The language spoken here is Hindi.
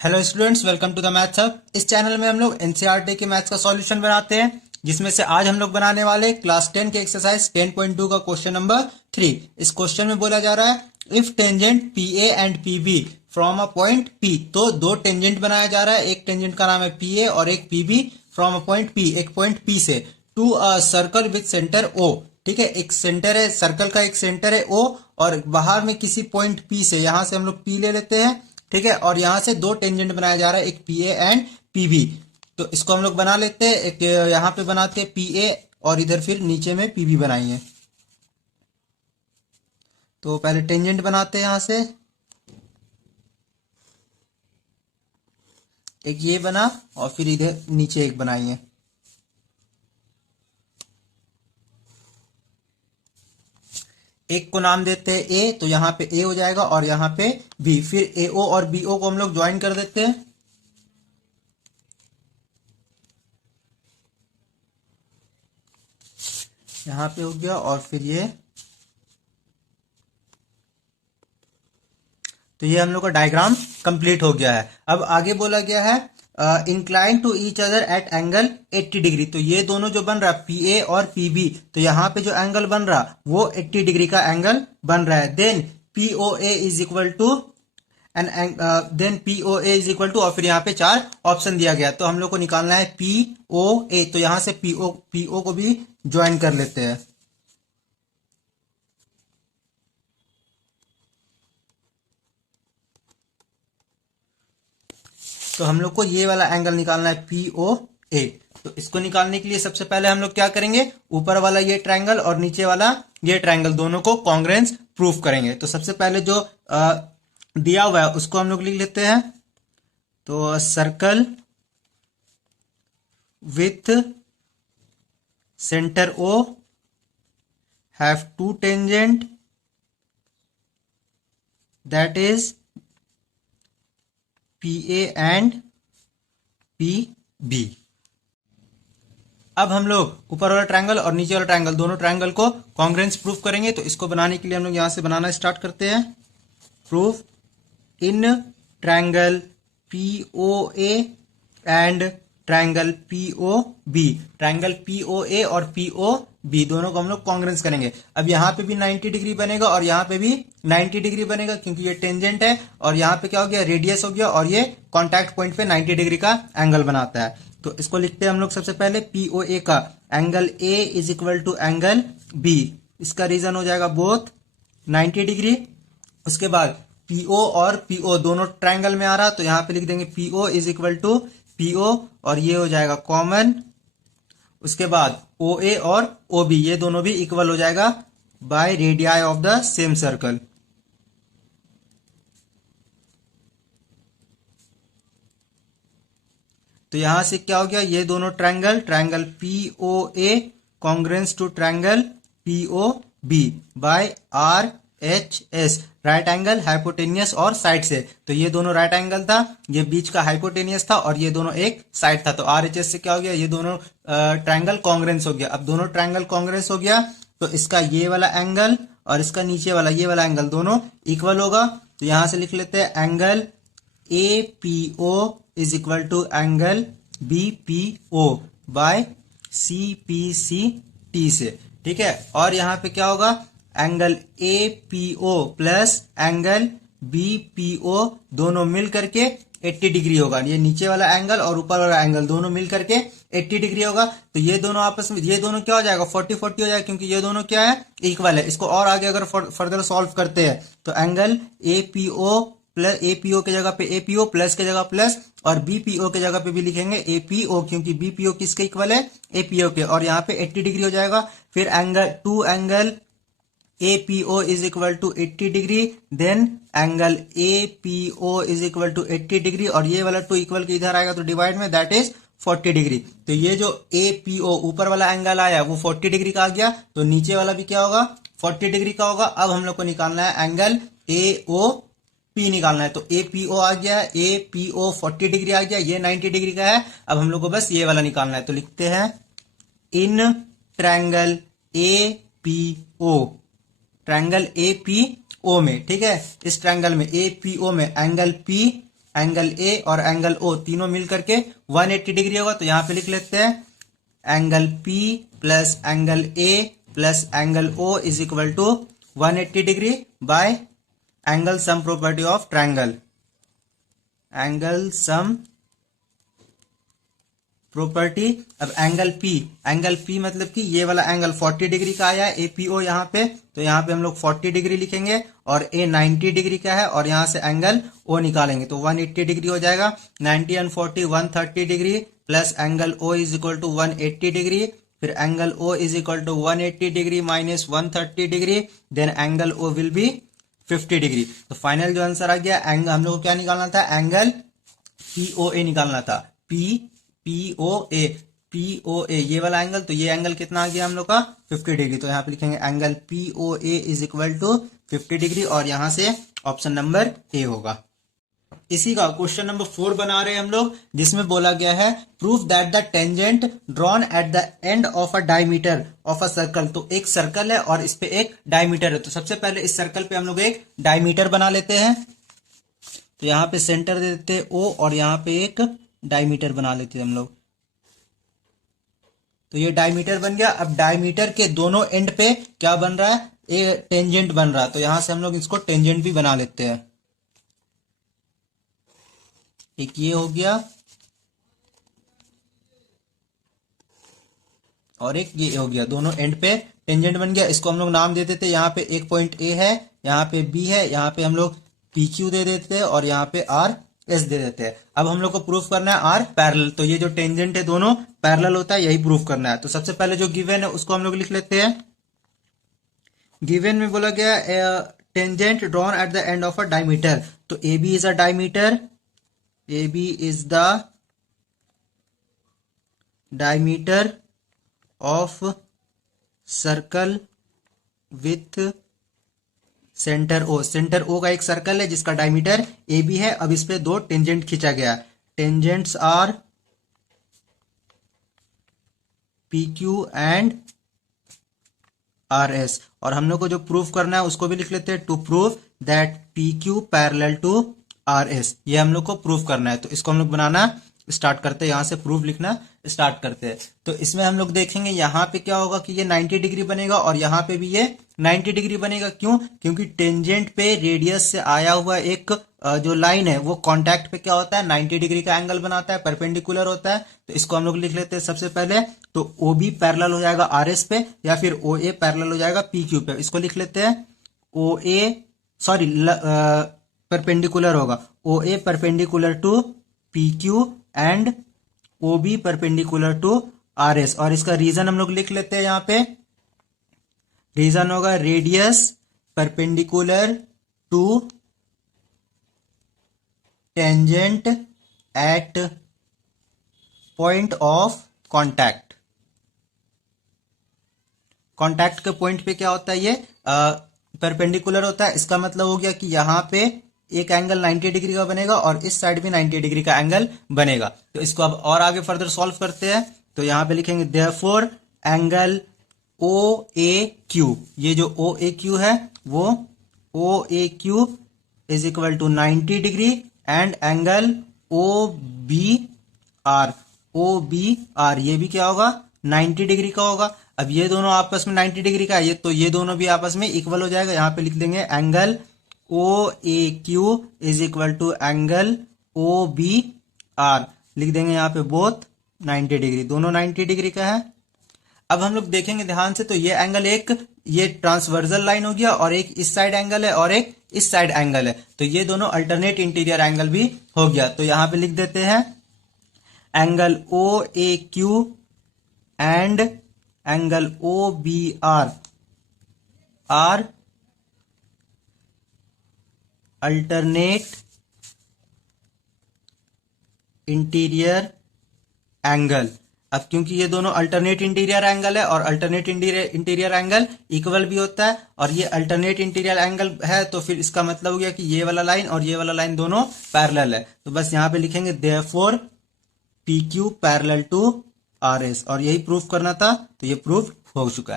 Hello students, welcome to the maths hub. इस चैनल में हम लोग एनसीईआरटी के मैथ्स का सॉल्यूशन बनाते हैं, जिसमें से आज हम लोग बनाने वाले क्लास 10 के एक्सरसाइज 10.2 का क्वेश्चन नंबर 3। इस क्वेश्चन में बोला जा रहा है if tangent P A and P B from a point P. तो दो टेंजेंट बनाया जा रहा है, एक टेंजेंट का नाम है पी ए और एक P B from a point P, एक पॉइंट पी से to a circle with centre O. ठीक है, एक सेंटर है सर्कल का, एक सेंटर है ओ, और बाहर में किसी पॉइंट पी से, यहां से हम लोग पी ले लेते हैं। ठीक है, और यहां से दो टेंजेंट बनाया जा रहा है, एक P A and P B. तो इसको हम लोग बना लेते हैं, एक यहां पे बनाते हैं पी ए और इधर फिर नीचे में पी बी बनाएंगे। तो पहले टेंजेंट बनाते हैं, यहां से एक ये बना और फिर इधर नीचे एक बनाएंगे। एक को नाम देते हैं ए, तो यहाँ पे ए हो जाएगा और यहाँ पे बी। फिर ए ओ और बी ओ को हम लोग ज्वाइन कर देते हैं। यहाँ पे हो गया और फिर ये हम लोग का डायग्राम कंप्लीट हो गया है। अब आगे बोला गया है incline to each other at angle 80 degree. तो ये दोनों जो बन रहा है पी ए और पी बी, तो यहाँ पे जो एंगल बन रहा वो 80 डिग्री का एंगल बन रहा है। Then P O A is equal to then P O A is equal to, और फिर यहाँ पे चार ऑप्शन दिया गया, तो हम लोग को निकालना है पी ओ ए। तो यहाँ से पी ओ को भी ज्वाइन कर लेते हैं। तो हम लोग को ये वाला एंगल निकालना है पी ओ ए। तो इसको निकालने के लिए सबसे पहले हम लोग क्या करेंगे, ऊपर वाला ये ट्रायंगल और नीचे वाला ये ट्रायंगल दोनों को कॉन्ग्रुएंस प्रूफ करेंगे। तो सबसे पहले जो दिया हुआ है उसको हम लोग लिख लेते हैं। तो circle with centre O have two tangent that is P A and P B. अब हम लोग ऊपर वाला ट्रायंगल और नीचे वाला ट्रायंगल, दोनों ट्रायंगल को कॉन्ग्रुएंस प्रूफ करेंगे। तो इसको बनाने के लिए हम लोग यहां से बनाना स्टार्ट करते हैं। Proof in triangle P O A and triangle P O B. Triangle P O A और पी ओ बी दोनों को हम लोग कॉन्ग्रुएंस करेंगे। अब यहाँ पे भी 90 डिग्री बनेगा और यहाँ पे भी 90 डिग्री बनेगा, क्योंकि ये टेंजेंट है और यहाँ पे क्या हो गया, रेडियस हो गया, और ये कॉन्टैक्ट पॉइंट पे 90 डिग्री का एंगल बनाता है। तो इसको लिखते हैं हम लोग सबसे पहले पी ओ ए का angle A is equal to angle B. इसका रीजन हो जाएगा बोथ 90 डिग्री। उसके बाद पीओ और पीओ दोनों ट्रायंगल में आ रहा, तो यहां पे लिख देंगे PO is equal to PO और ये हो जाएगा कॉमन। उसके बाद ओ ए और ओ बी ये दोनों भी इक्वल हो जाएगा by radii of the same circle. तो यहां से क्या हो गया, ये दोनों triangle P O A congruence to triangle P O B by R H S, right angle hypotenuse और साइड से। तो ये दोनों राइट एंगल था, ये बीच का हाइपोटेनियस था और ये दोनों एक साइड था। तो आर एच एस से क्या हो गया, ये दोनों ट्रायंगल कॉन्ग्रुएंस हो गया। अब दोनों ट्रायंगल कॉन्ग्रुएंस हो गया तो इसका ये वाला एंगल और इसका नीचे वाला ये वाला एंगल दोनों इक्वल होगा। तो यहां से लिख लेते हैं angle A P O is equal to angle B P O by C P C T से। ठीक है, और यहां पे क्या होगा, angle A P O plus angle B P O दोनों मिल करके 80 डिग्री होगा। ये नीचे वाला एंगल और ऊपर वाला एंगल दोनों मिल करके 80 डिग्री होगा। तो ये दोनों आपस में, ये दोनों क्या हो जाएगा, 40-40 हो जाएगा, क्योंकि ये दोनों क्या है, इक्वल है। इसको और आगे अगर फर्दर सॉल्व करते हैं तो angle A P O plus A P O के जगह पे ए पी ओ, प्लस के जगह प्लस, और बी पी ओ के जगह पे भी लिखेंगे ए पी ओ, क्योंकि बी पी ओ किसके इक्वल है, ए पी ओ के, और यहाँ पे 80 डिग्री हो जाएगा। फिर angle A P O is equal to 80 degree, then angle A P O is equal to 80 degree, और ये वाला 2 इक्वल के इधर आएगा तो डिवाइड में, दैट इज 40 डिग्री। तो ये जो ए पी ओ ऊपर वाला एंगल आया वो 40 डिग्री का आ गया, तो नीचे वाला भी क्या होगा, 40 डिग्री का होगा। अब हम लोग को निकालना है एंगल ए ओ पी निकालना है। तो ए पी ओ आ गया, ए पी ओ 40 डिग्री आ गया, ये 90 डिग्री का है। अब हम लोग को बस ये वाला निकालना है। तो लिखते हैं in triangle A P O, triangle A P O में, ठीक है, इस ट्रायंगल में ए पी ओ में एंगल पी एंगल ए और एंगल ओ तीनों मिल करके 180 डिग्री होगा। तो यहां पे लिख लेते हैं angle P plus angle A plus angle O is equal to 180 degree by angle sum property of triangle. Angle sum property. अब एंगल पी मतलब कि ये वाला एंगल 40 डिग्री का आया है एपीओ यहाँ पे, तो यहाँ पे हम लोग 40 डिग्री लिखेंगे और ए 90 डिग्री का है और यहाँ से एंगल ओ निकालेंगे तो 180 डिग्री हो जाएगा। 90 and 40 130 degree plus angle O is equal to 180 degree, फिर angle O is equal to 180 degree minus 130 degree, then angle O will be 50 degree. तो फाइनल जो आंसर आ गया एंगल, हम लोग को क्या निकालना था, एंगल पीओए निकालना था। पीओए ये वाला एंगल, तो ये एंगल कितना आ गया हम लोग का 50 डिग्री। तो यहाँ पे लिखेंगे angle POA is equal to 50 degree और यहां से ऑप्शन नंबर ए होगा। इसी का क्वेश्चन नंबर 4 बना रहे हैं हम लोग, जिसमें बोला गया है proof that the tangent drawn at the end of a diameter of a circle. तो एक सर्कल है और इस पे एक डायमीटर है। तो सबसे पहले इस सर्कल पे हम लोग एक डायमीटर बना लेते हैं। तो यहाँ पे सेंटर दे देते हैं ओ और यहाँ पे एक डायमीटर बना लेते हैं हम लोग। तो ये डायमीटर बन गया। अब डायमीटर के दोनों एंड पे क्या बन रहा है, ये टेंजेंट बन रहा है। तो यहां से हम लोग इसको टेंजेंट भी बना लेते हैं। एक ये हो गया और एक ये हो गया, दोनों एंड पे टेंजेंट बन गया। इसको हम लोग नाम दे देते हैं। यहाँ पे एक पॉइंट ए है, यहाँ पे बी है, यहाँ पे हम लोग पी क्यू दे देते हैं और यहाँ पे आर एस दे देते हैं। अब हम लोग को प्रूफ करना है आर पैरेलल। तो ये जो टेंजेंट है दोनों पैरेलल होता है, यही प्रूफ करना है। तो सबसे पहले जो गिवन है उसको हम लोग लिख लेते हैं। गिवन में बोला गया tangent drawn at the end of a diameter. तो A B is a diameter, A B is the diameter of circle with centre O. Center O का एक सर्कल है जिसका डायमीटर ए बी है। अब इस पे दो टेंजेंट खींचा गया। Tangents R P Q and are S. और हम लोग को जो प्रूफ करना है उसको भी लिख लेते हैं। To proof that P Q parallel to R S, ये हम लोग को प्रूफ करना है। तो इसको हम लोग बनाना स्टार्ट करते हैं, यहां से प्रूफ लिखना स्टार्ट करते हैं। तो इसमें हम लोग देखेंगे यहाँ पे क्या होगा कि ये 90 डिग्री बनेगा और यहाँ पे भी ये 90 डिग्री बनेगा। क्यों? क्योंकि टेंजेंट पे रेडियस से आया हुआ एक जो लाइन है वो कांटेक्ट पे क्या होता है, 90 डिग्री का एंगल बनाता है, परपेंडिकुलर होता है। तो इसको हम लोग लिख लेते हैं सबसे पहले। तो ओ बी पैरेलल हो जाएगा आर एस पे या फिर ओ ए पैरेलल हो जाएगा पी क्यू पे। इसको लिख लेते हैं ओ ए, सॉरी परपेंडिकुलर होगा, O A perpendicular to P Q and O B perpendicular to R S. और इसका रीजन हम लोग लिख लेते हैं। यहाँ पे रीजन होगा radius perpendicular to tangent at point of contact. Contact के पॉइंट पे क्या होता है, ये परपेंडिकुलर होता है। इसका मतलब हो गया कि यहां पे एक एंगल 90 डिग्री का बनेगा और इस साइड भी 90 डिग्री का एंगल बनेगा। तो इसको अब और आगे फर्दर सॉल्व करते हैं। तो यहां पे लिखेंगे therefore angle O A Q, ये जो ओ ए क्यू है वो O A Q is equal to 90 degree and angle O B R, O B R ये भी क्या होगा 90 डिग्री का होगा। अब ये दोनों आपस में 90 डिग्री का है, तो ये दोनों भी आपस में इक्वल हो जाएगा। यहां पे लिख देंगे angle O A Q is equal to angle O B R, लिख देंगे यहाँ पे बोथ 90 डिग्री, दोनों 90 डिग्री का है। अब हम लोग देखेंगे ध्यान से, तो ये एंगल एक ये ट्रांसवर्जल लाइन हो गया और एक इस साइड एंगल है और एक इस साइड एंगल है। तो ये दोनों अल्टरनेट इंटीरियर एंगल भी हो गया। तो यहां पे लिख देते हैं angle O A Q and angle O B R are alternate interior angle. अब क्योंकि ये दोनों अल्टरनेट इंटीरियर एंगल है और अल्टरनेट इंटीरियर एंगल इक्वल भी होता है और ये अल्टरनेट इंटीरियर एंगल है, तो फिर इसका मतलब हो गया कि ये वाला लाइन और ये वाला लाइन दोनों पैरेलल है। तो बस यहां पे लिखेंगे therefore P Q parallel to R S, और यही प्रूफ करना था। तो ये प्रूफ हो चुका है।